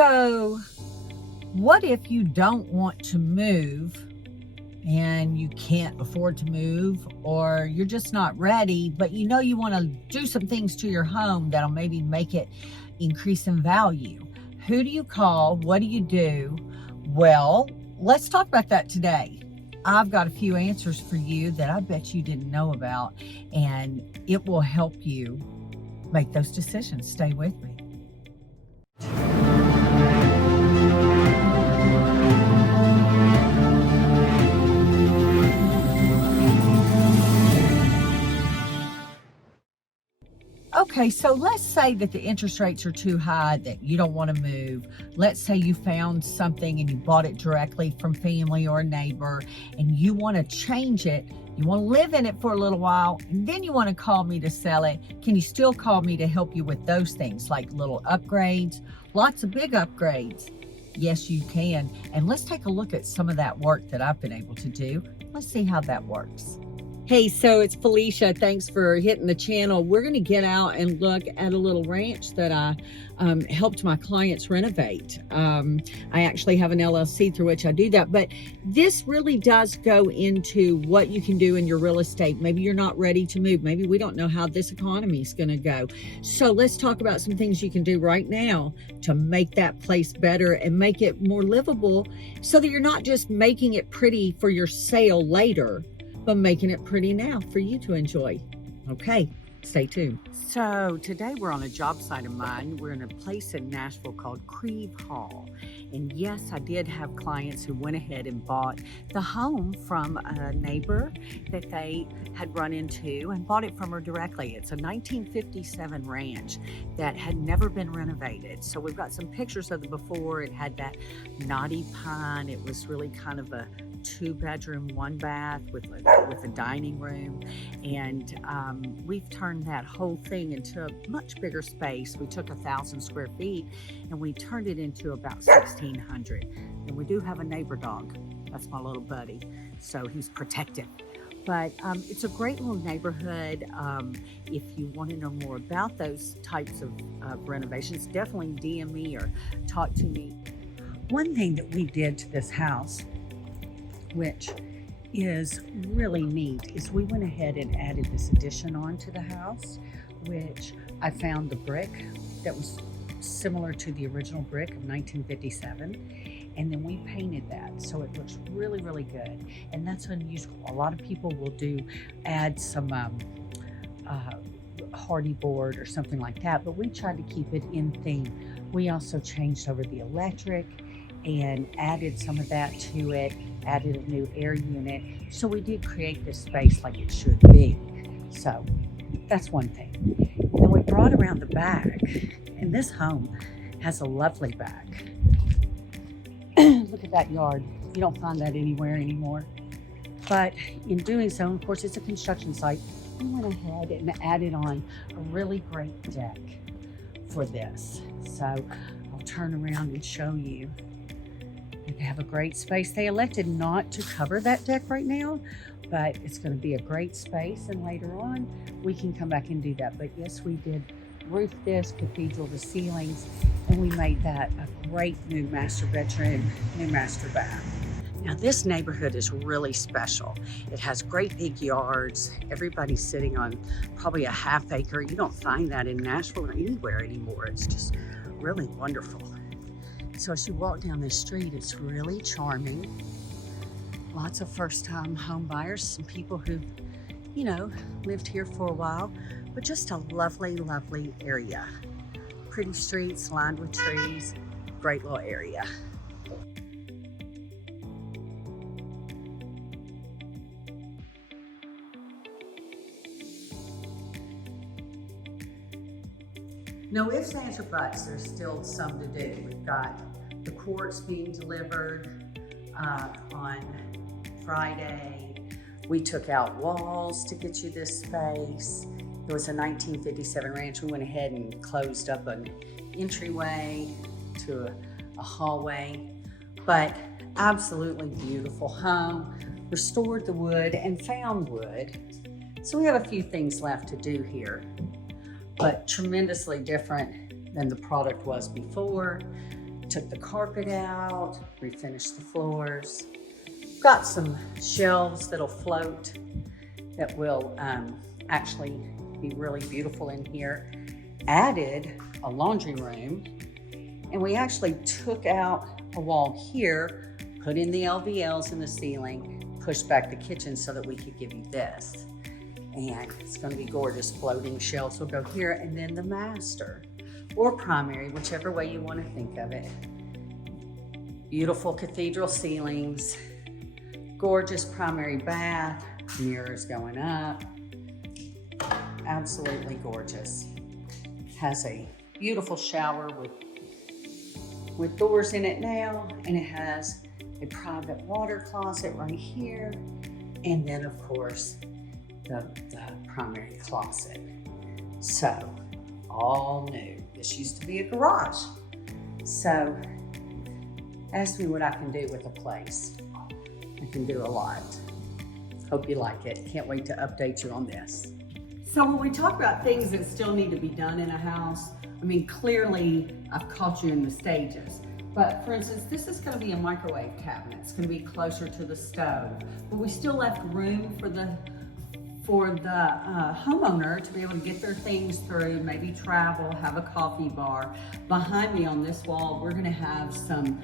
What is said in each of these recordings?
So what if you don't want to move and you can't afford to move, or you're just not ready, but you know you want to do some things to your home that'll maybe make it increase in value? Who do you call? What do you do? Well, let's talk about that today. I've got a few answers for you that I bet you didn't know about, and it will help you make those decisions. Stay with me. Okay, so let's say that the interest rates are too high, that you don't want to move. Let's say you found something and you bought it directly from family or a neighbor, and you want to change it. You want to live in it for a little while, and then you want to call me to sell it. Can you still call me to help you with those things, like little upgrades, lots of big upgrades? Yes, you can. And let's take a look at some of that work that I've been able to do. Let's see how that works. Hey, so it's Felicia. Thanks for hitting the channel. We're going to get out and look at a little ranch that I helped my clients renovate. I actually have an LLC through which I do that, but this really does go into what you can do in your real estate. Maybe you're not ready to move. Maybe we don't know how this economy is going to go. So let's talk about some things you can do right now to make that place better and make it more livable, so that you're not just making it pretty for your sale later, but making it pretty now for you to enjoy. Okay, stay tuned. So today we're on a job site of mine. We're in a place in Nashville called Creve Hall. And yes, I did have clients who went ahead and bought the home from a neighbor that they had run into and bought it from her directly. It's a 1957 ranch that had never been renovated. So we've got some pictures of the before. It had that knotty pine. It was really kind of a 2-bedroom, 1-bath with a dining room, and we've turned that whole thing into a much bigger space. We took 1,000 square feet and we turned it into about 1,600. And we do have a neighbor dog. That's my little buddy, so he's protected. But it's a great little neighborhood. If you want to know more about those types of renovations, definitely DM me or talk to me. One thing that we did to this house, which is really neat, is we went ahead and added this addition onto the house, which I found the brick that was similar to the original brick of 1957, and then we painted that so it looks really, really good. And that's unusual. A lot of people will add some hardy board or something like that, but we tried to keep it in theme. We also changed over the electric and added some of that to it, added a new air unit. So we did create this space like it should be. So that's one thing. And then we brought around the back, and this home has a lovely back. Look at that yard. You don't find that anywhere anymore. But in doing so, of course, it's a construction site. We went ahead and added on a really great deck for this. So I'll turn around and show you. They have a great space. They elected not to cover that deck right now, but it's going to be a great space, and later on we can come back and do that. But yes, we did roof this, cathedral the ceilings, and we made that a great new master bedroom, new master bath. Now this neighborhood is really special. It has great big yards. Everybody's sitting on probably a half acre. You don't find that in Nashville or anywhere anymore. It's just really wonderful. So as you walk down this street, it's really charming. Lots of first-time home buyers, some people who, you know, lived here for a while, but just a lovely, lovely area. Pretty streets lined with trees, great little area. No ifs, ands, or buts, there's still some to do. We've got the quartz being delivered on Friday. We took out walls to get you this space. It was a 1957 ranch. We went ahead and closed up an entryway to a hallway, but absolutely beautiful home. Restored the wood and found wood. So we have a few things left to do here, but tremendously different than the product was before. took the carpet out, refinished the floors. Got some shelves that'll float that will actually be really beautiful in here. Added a laundry room, and we actually took out a wall here, put in the LVLs in the ceiling, pushed back the kitchen so that we could give you this. And it's going to be gorgeous. Floating shelves will go here, and then the master or primary, whichever way you want to think of it. Beautiful cathedral ceilings, gorgeous primary bath, mirrors going up. Absolutely gorgeous. Has a beautiful shower with doors in it now, and it has a private water closet right here, and then of course the primary closet. So all new. This used to be a garage. So ask me what I can do with a place. I can do a lot. Hope you like it. Can't wait to update you on this. So when we talk about things that still need to be done in a house, I mean, clearly I've caught you in the stages. But for instance, this is going to be a microwave cabinet. It's going to be closer to the stove. But we still left room for the homeowner to be able to get their things through, maybe travel, have a coffee bar. Behind me on this wall, we're going to have some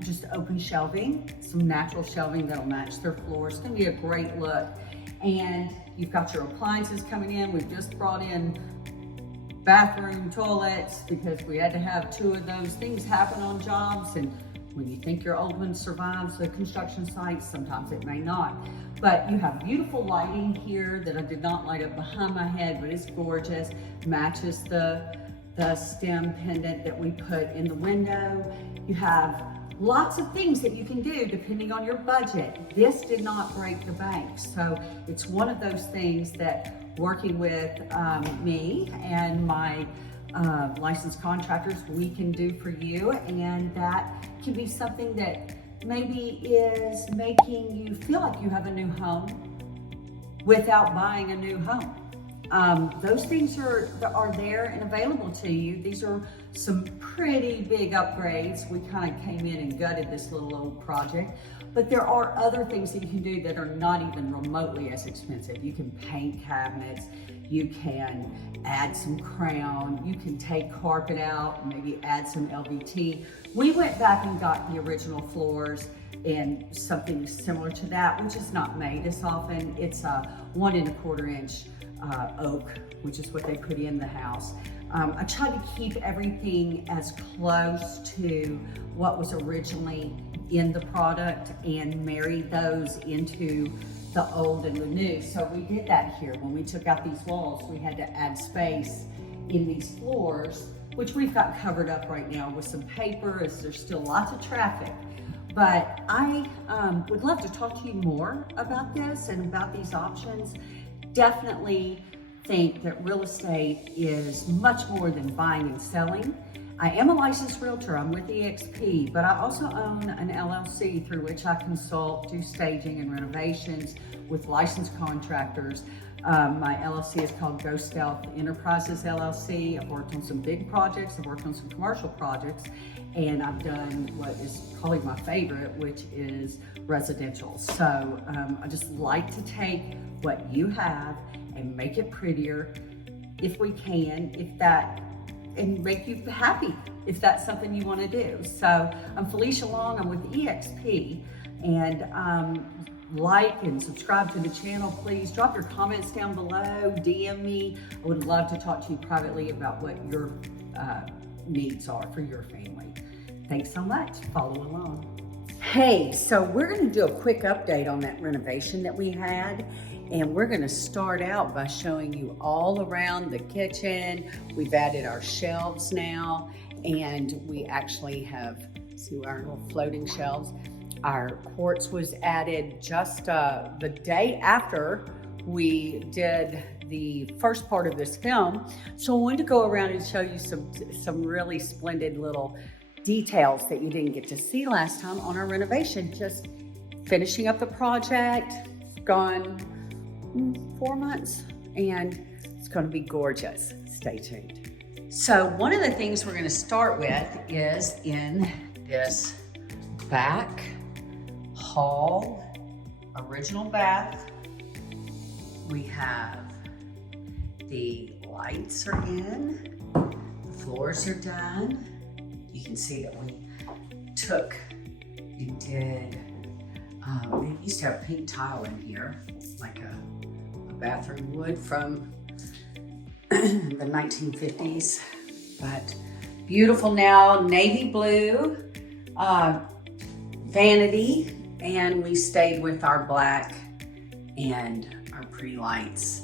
just open shelving, some natural shelving that'll match their floor. It's going to be a great look. And you've got your appliances coming in. We've just brought in bathroom toilets because we had to have 2 of those things happen on jobs. And when you think your old one survives the construction site, sometimes it may not. But you have beautiful lighting here that I did not light up behind my head, but it's gorgeous. Matches the stem pendant that we put in the window. You have lots of things that you can do depending on your budget. This did not break the bank. So it's one of those things that working with me and my licensed contractors, we can do for you. And that can be something that maybe is making you feel like you have a new home without buying a new home. Those things are there and available to you. These are some pretty big upgrades. We kind of came in and gutted this little old project, but there are other things that you can do that are not even remotely as expensive. You can paint cabinets, you can add some crown, you can take carpet out, maybe add some LVT. We went back and got the original floors and something similar to that, which is not made as often. It's a 1 1/4 inch oak, which is what they put in the house. I tried to keep everything as close to what was originally in the product and married those into the old and the new. So we did that here. When we took out these walls, we had to add space in these floors, which we've got covered up right now with some paper, as there's still lots of traffic. But I would love to talk to you more about this and about these options. Definitely think that real estate is much more than buying and selling. I am a licensed realtor, I'm with EXP, but I also own an LLC through which I consult, do staging and renovations with licensed contractors. My LLC is called Go Stealth Enterprises LLC. I've worked on some big projects, I've worked on some commercial projects, and I've done what is probably my favorite, which is residential. So I just like to take what you have and make it prettier if we can, and make you happy if that's something you want to do. So I'm Felicia Long, I'm with EXP, and like and subscribe to the channel. Please drop your comments down below, DM me. I would love to talk to you privately about what your needs are for your family. Thanks so much, follow along. Hey, so we're going to do a quick update on that renovation that we had. And we're going to start out by showing you all around the kitchen. We've added our shelves now, and we actually have, see our little floating shelves. Our quartz was added just the day after we did the first part of this film. So I wanted to go around and show you some really splendid little details that you didn't get to see last time on our renovation. Just finishing up the project, gone 4 months, and it's going to be gorgeous. Stay tuned. So one of the things we're going to start with is in this back hall, original bath. We have the lights are in, the floors are done. You can see that we took and did, we used to have pink tile in here, like a bathroom would from the 1950s, but beautiful now, navy blue vanity, and we stayed with our black and our pretty lights.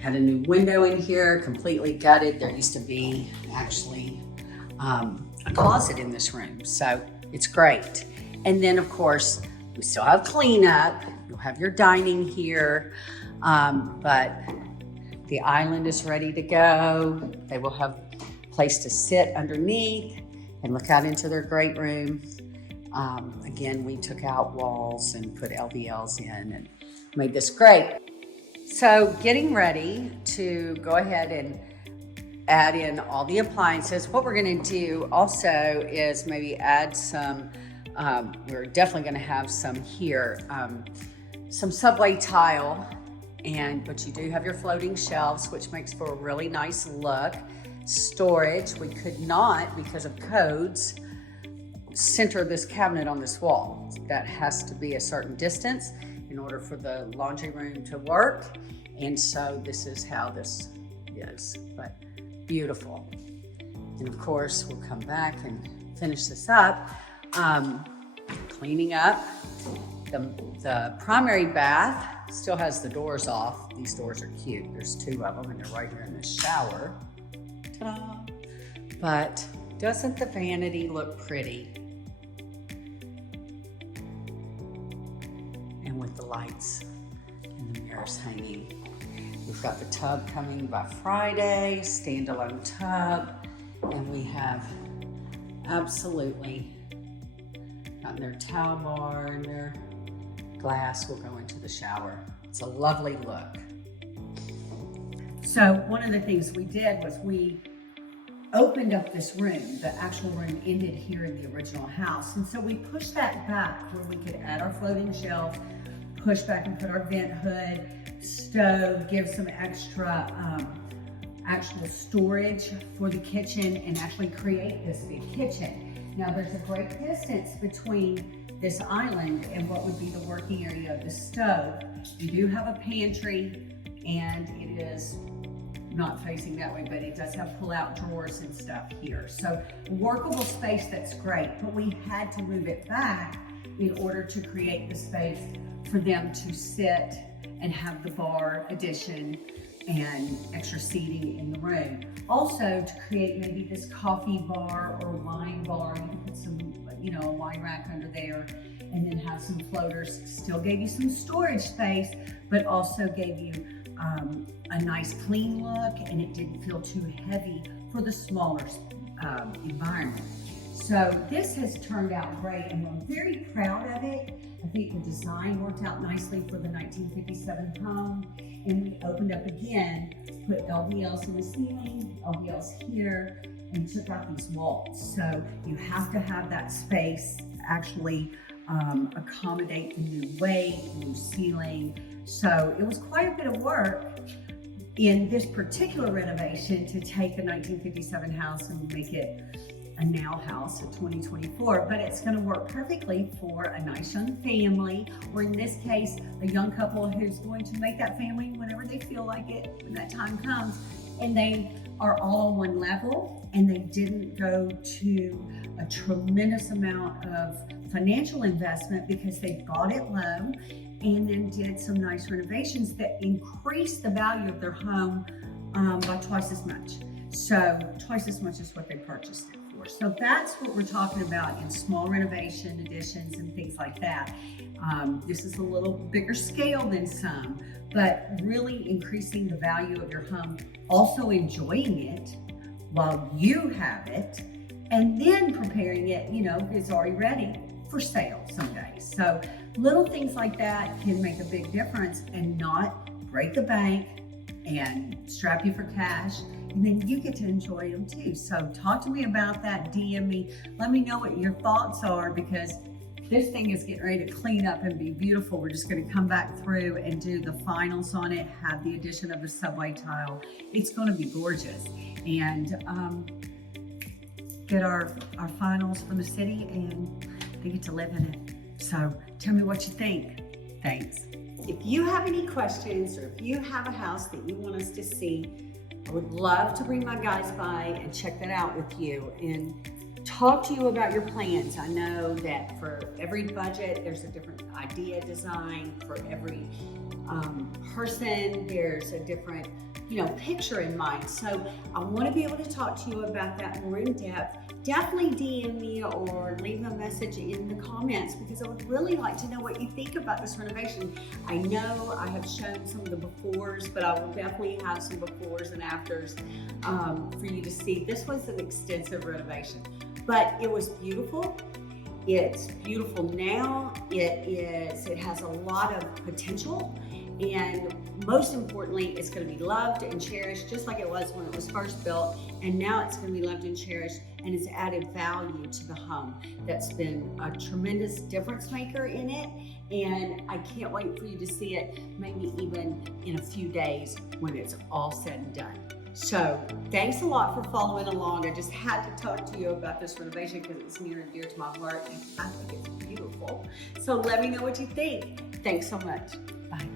Had a new window in here, completely gutted. There used to be actually a closet in this room, so it's great. And then of course, we still have cleanup. You'll have your dining here, but the island is ready to go. They will have a place to sit underneath and look out into their great room. Again, we took out walls and put LVLs in and made this great. So getting ready to go ahead and add in all the appliances. What we're gonna do also is maybe add some, we're definitely gonna have some here, some subway tile, but you do have your floating shelves, which makes for a really nice look. Storage, we could not, because of codes, center this cabinet on this wall. That has to be a certain distance in order for the laundry room to work. And so this is how this is, but beautiful. And of course, we'll come back and finish this up. Cleaning up. The primary bath still has the doors off. These doors are cute. There's two of them and they're right here in the shower. Ta-da! But doesn't the vanity look pretty? And with the lights and the mirrors hanging. We've got the tub coming by Friday, standalone tub, and we have absolutely gotten their towel bar and their glass will go into the shower. It's a lovely look. So one of the things we did was we opened up this room. The actual room ended here in the original house. And so we pushed that back where we could add our floating shelf, push back and put our vent hood, stove, give some extra actual storage for the kitchen and actually create this big kitchen. Now there's a great distance between this island and what would be the working area of the stove. You do have a pantry and it is not facing that way, but it does have pull-out drawers and stuff here. So workable space that's great, but we had to move it back in order to create the space for them to sit and have the bar addition and extra seating in the room. Also to create maybe this coffee bar or wine bar, you can put some, a wine rack under there and then have some floaters. Still gave you some storage space, but also gave you a nice clean look and it didn't feel too heavy for the smaller environment. So this has turned out great and I'm very proud of it. I think the design worked out nicely for the 1957 home. And we opened up again, put LVLs in the ceiling, LVLs here, and took out these walls. So you have to have that space actually accommodate the new weight, new ceiling. So it was quite a bit of work in this particular renovation to take a 1957 house and make it a now house, a 2024, but it's going to work perfectly for a nice young family, or in this case, a young couple who's going to make that family whenever they feel like it, when that time comes. And they are all on one level, and they didn't go to a tremendous amount of financial investment because they bought it low and then did some nice renovations that increased the value of their home by twice as much. So twice as much as what they purchased it for. So that's what we're talking about in small renovation additions and things like that. This is a little bigger scale than some, but really increasing the value of your home, also enjoying it while you have it, and then preparing it, it's already ready for sale someday. So little things like that can make a big difference and not break the bank and strap you for cash and then you get to enjoy them too. So talk to me about that, DM me, let me know what your thoughts are, because this thing is getting ready to clean up and be beautiful. We're just gonna come back through and do the finals on it, have the addition of the subway tile. It's gonna be gorgeous. And get our finals from the city, and they get to live in it. So tell me what you think. Thanks. If you have any questions, or if you have a house that you want us to see, I would love to bring my guys by and check that out with you and talk to you about your plans. I know that for every budget, there's a different idea design. For every person, there's a different picture in mind. So I want to be able to talk to you about that more in depth. Definitely DM me or leave a message in the comments, because I would really like to know what you think about this renovation. I know I have shown some of the befores, but I will definitely have some befores and afters for you to see. This was an extensive renovation, but it was beautiful. It's beautiful now. It has a lot of potential, and most importantly, it's going to be loved and cherished just like it was when it was first built, and now it's going to be loved and cherished, and it's added value to the home. That's been a tremendous difference maker in it, and I can't wait for you to see it, maybe even in a few days when it's all said and done. So thanks a lot for following along. I just had to talk to you about this renovation because it's near and dear to my heart, and I think it's beautiful. So let me know what you think. Thanks so much. Bye.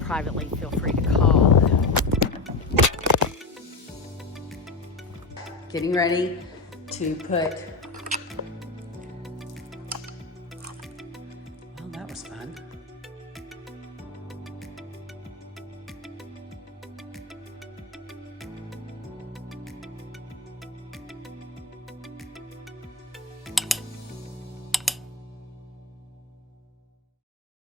Privately, feel free to call. Getting ready to put